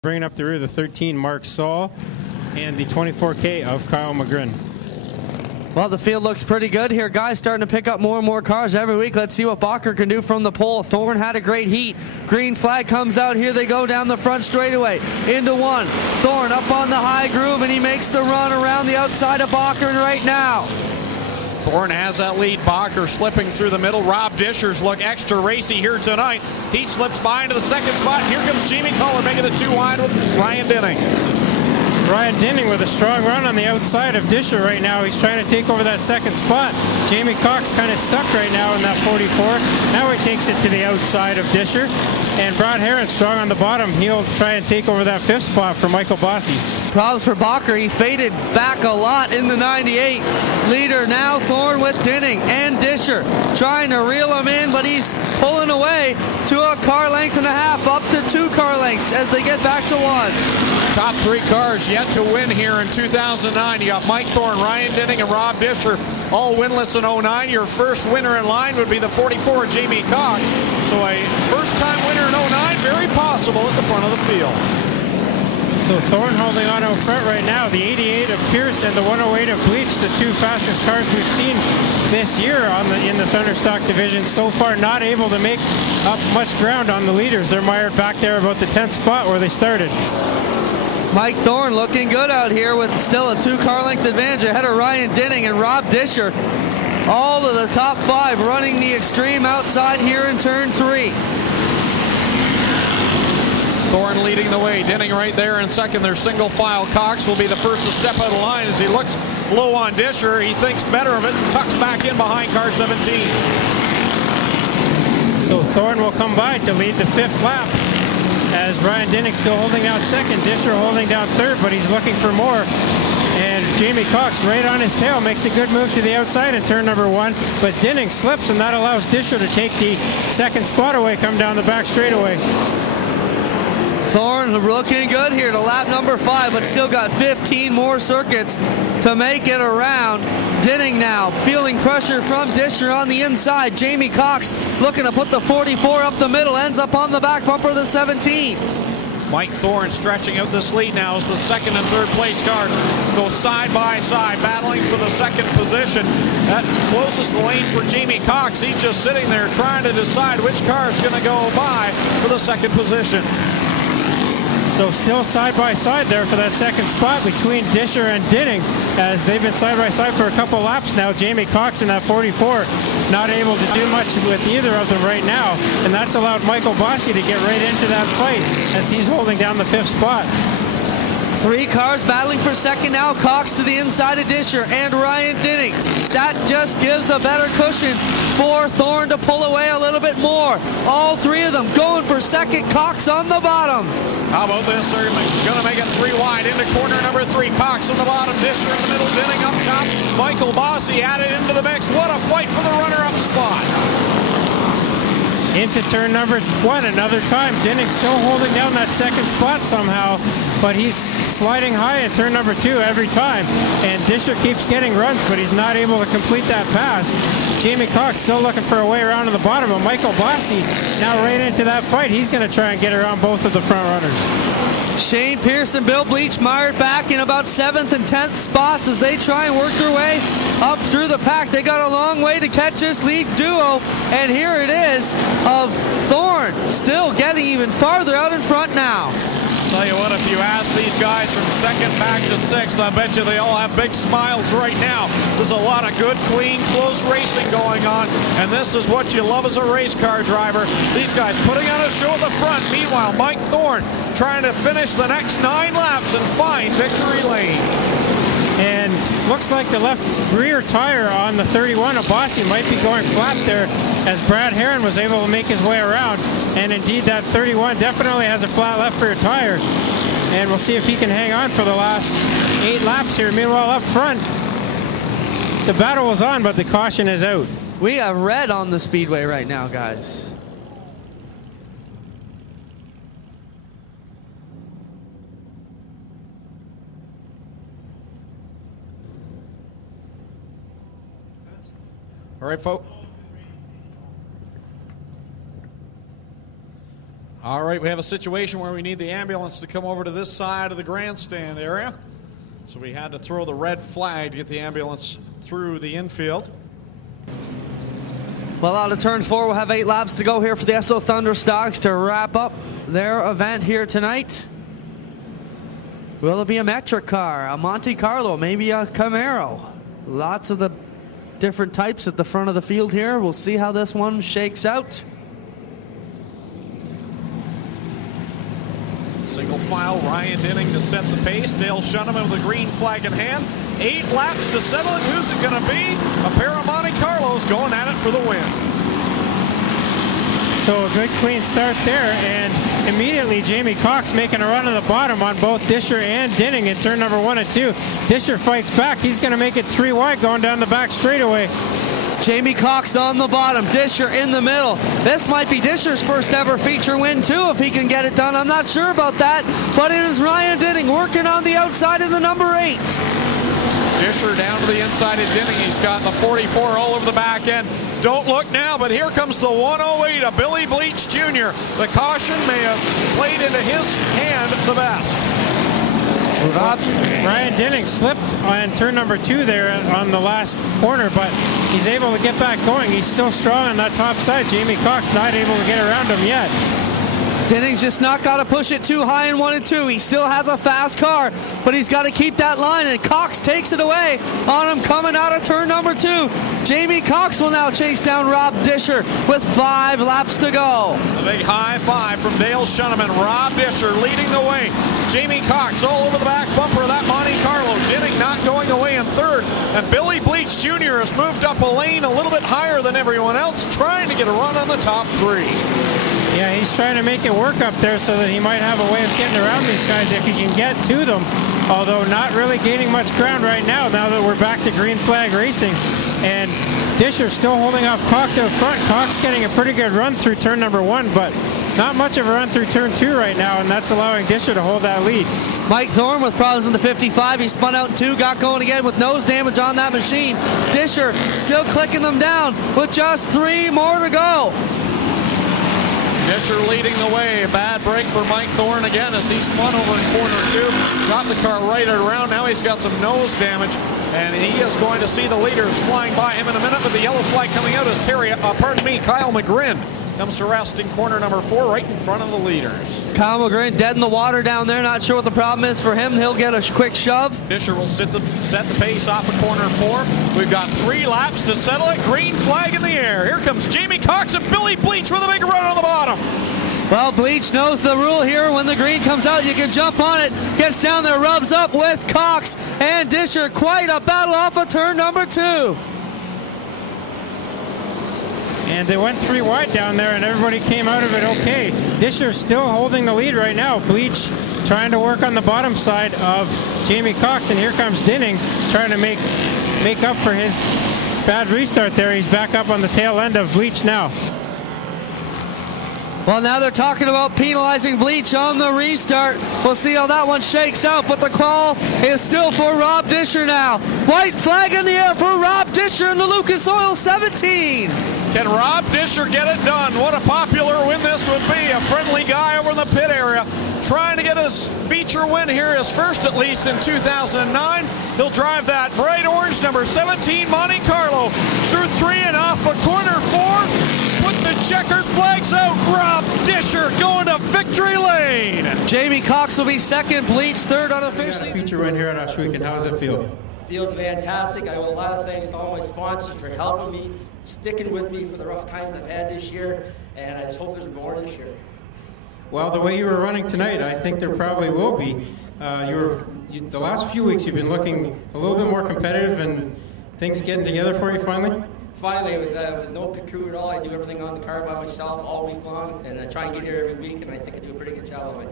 Bringing up the rear, the 13, Mark Saul, and the 24K of Kyle McGrin. Well, the field looks pretty good here. Guys starting to pick up more and more cars every week. Let's see what Bacher can do from the pole. Thorn had a great heat. Green flag comes out. Here they go down the front straightaway. Into one. Thorn up on the high groove, and he makes the run around the outside of Bacher right now. Thorn has that lead. Bacher slipping through the middle. Rob Dishers look extra racy here tonight. He slips by into the second spot. Here comes Jamie Cullen making it 2 wide with Ryan Dinning. Ryan Dinning with a strong run on the outside of Disher right now. He's trying to take over that second spot. Jamie Cox kind of stuck right now in that 44. Now he takes it to the outside of Disher. And Brad Heron strong on the bottom. He'll try and take over that 5th spot for Michael Bossy. Problems for Bacher. He faded back a lot in the 98. Leader now Thorn with Dinning and Disher trying to reel him in, but he's pulling away to a car length and a half, up to 2 car lengths as they get back to 1. Top 3 cars yet to win here in 2009. You got Mike Thorn, Ryan Dinning, and Rob Disher, all winless in 09. Your first winner in line would be the 44, Jamie Cox. So a first-time winner in 09, very possible at the front of the field. So Thorn holding on out front right now. The 88 of Pierce and the 108 of Bleach, the 2 fastest cars we've seen this year in the Thunderstock division. So far not able to make up much ground on the leaders. They're mired back there about the 10th spot where they started. Mike Thorn looking good out here with still a 2 car length advantage ahead of Ryan Dinning and Rob Disher. All of the top 5 running the extreme outside here in turn 3. Thorn leading the way. Dinning right there in second. Their single file. Cox will be the first to step out of the line as he looks low on Disher. He thinks better of it and tucks back in behind car 17. So Thorn will come by to lead the 5th lap as Ryan Dinning still holding down second. Disher holding down third, but he's looking for more. And Jamie Cox right on his tail makes a good move to the outside in turn number 1, but Dinning slips and that allows Disher to take the second spot away, come down the back straightaway. Thorn looking good here to lap number 5, but still got 15 more circuits to make it around. Dinning now feeling pressure from Disher on the inside. Jamie Cox looking to put the 44 up the middle, ends up on the back bumper of the 17. Mike Thorn stretching out this lead now as the second and third place cars go side by side, battling for the second position. That closes the lane for Jamie Cox. He's just sitting there trying to decide which car is going to go by for the second position. So still side by side there for that second spot between Disher and Dinning as they've been side by side for a couple laps now. Jamie Cox in that 44 not able to do much with either of them right now, and that's allowed Michael Bossy to get right into that fight as he's holding down the 5th spot. 3 cars battling for second now. Cox to the inside of Disher and Ryan Dinning. That just gives a better cushion for Thorn to pull away a little bit more. All 3 of them going for second. Cox on the bottom. How about this? They're going to make it 3 wide into corner number 3. Cox on the bottom, Disher in the middle, Dinning up top. Michael Bossy added into the mix. What a fight for the runner-up spot. Into turn number 1 another time. Dinning still holding down that second spot somehow, but he's sliding high in turn number 2 every time. And Disher keeps getting runs, but he's not able to complete that pass. Jamie Cox still looking for a way around to the bottom, but Michael Bossy now right into that fight. He's going to try and get around both of the front runners. Shane Pierce and Bill Bleach mired back in about 7th and 10th spots as they try and work their way up through the pack. They got a long way to catch this lead duo, and here it is of Thorn still getting even farther out in front now. Tell you what, if you ask these guys from second back to 6th, I bet you they all have big smiles right now. There's a lot of good, clean, close racing going on, and this is what you love as a race car driver. These guys putting on a show at the front. Meanwhile, Mike Thorn trying to finish the next 9 laps and find victory lane. And looks like the left rear tire on the 31 of Bossy might be going flat there as Brad Heron was able to make his way around. And indeed that 31 definitely has a flat left rear tire. And we'll see if he can hang on for the last 8 laps here. Meanwhile up front, the battle was on, but the caution is out. We have red on the speedway right now, guys. All right, folks. All right, we have a situation where we need the ambulance to come over to this side of the grandstand area. So we had to throw the red flag to get the ambulance through the infield. Well, out of turn 4, we'll have 8 laps to go here for the Esso Thunderstocks to wrap up their event here tonight. Will it be a metric car, a Monte Carlo, maybe a Camaro? Lots of the different types at the front of the field here. We'll see how this one shakes out. Single file, Ryan Dinning to set the pace. Dale Shuneman with the green flag in hand. 8 laps to settle it. Who's it going to be? A pair of Monte Carlos going at it for the win. So a good clean start there, and immediately Jamie Cox making a run to the bottom on both Disher and Dinning in turn number 1 and 2. Disher fights back. He's going to make it 3 wide going down the back straightaway. Jamie Cox on the bottom, Disher in the middle. This might be Disher's first ever feature win too if he can get it done. I'm not sure about that, but it is Ryan Dinning working on the outside in the number 8. Disher down to the inside of Dinning. He's got the 44 all over the back end. Don't look now, but here comes the 108 of Billy Bleach Jr. The caution may have played into his hand the best. Ryan Dinning slipped on turn number 2 there on the last corner, but he's able to get back going. He's still strong on that top side. Jamie Cox not able to get around him yet. Dinning's just not got to push it too high in 1 and 2. He still has a fast car, but he's got to keep that line, and Cox takes it away on him coming out of turn number 2. Jamie Cox will now chase down Rob Disher with 5 laps to go. A big high five from Dale Shuneman. Rob Disher leading the way. Jamie Cox all over the back bumper of that Monte Carlo. Dinning not going away in 3rd. And Billy Bleach Jr. has moved up a lane a little bit higher than everyone else, trying to get a run on the top 3. Yeah, he's trying to make it work up there so that he might have a way of getting around these guys if he can get to them. Although not really gaining much ground right now that we're back to green flag racing. And Disher still holding off Cox out front. Cox getting a pretty good run through turn number 1, but not much of a run through turn 2 right now, and that's allowing Disher to hold that lead. Mike Thorne with problems in the 55. He spun out in 2, got going again with nose damage on that machine. Disher still clicking them down with just 3 more to go. Disher leading the way. A bad break for Mike Thorne again as he spun over in corner 2. Got the car right around. Now he's got some nose damage, and he is going to see the leaders flying by him in a minute with the yellow flag coming out as Kyle McGrin comes to rest in corner number 4 right in front of the leaders. Kyle McGrin dead in the water down there. Not sure what the problem is for him. He'll get a quick shove. Disher will set the pace off of corner 4. We've got 3 laps to settle it. Green flag in the air. Here comes Jamie Cox and Billy Bleach with a big run on the bottom. Well, Bleach knows the rule here. When the green comes out, you can jump on it. Gets down there, rubs up with Cox and Disher. Quite a battle off of turn number 2. And they went 3 wide down there, and everybody came out of it okay. Disher still holding the lead right now. Bleach trying to work on the bottom side of Jamie Cox, and here comes Dinning trying to make up for his bad restart there. He's back up on the tail end of Bleach now. Well, now they're talking about penalizing Bleach on the restart. We'll see how that one shakes out, but the call is still for Rob Disher now. White flag in the air for Rob Disher in the Lucas Oil 17. Can Rob Disher get it done? What a popular win this would be. A friendly guy over in the pit area trying to get his feature win here, his first at least in 2009. He'll drive that bright orange number 17 Monte Carlo through 3 and off of corner 4. Put the checkered flags out. Rob Disher going to victory lane. Jamie Cox will be second, Bleach third unofficially. Feature win here at Ohsweken. How does it feel? Feels fantastic. I owe a lot of thanks to all my sponsors for helping me, sticking with me for the rough times I've had this year, and I just hope there's more this year. Well, the way you were running tonight, I think there probably will be. The last few weeks you've been looking a little bit more competitive, and things getting together for you finally? Finally, with no pit crew at all, I do everything on the car by myself all week long, and I try and get here every week, and I think I do a pretty good job of it.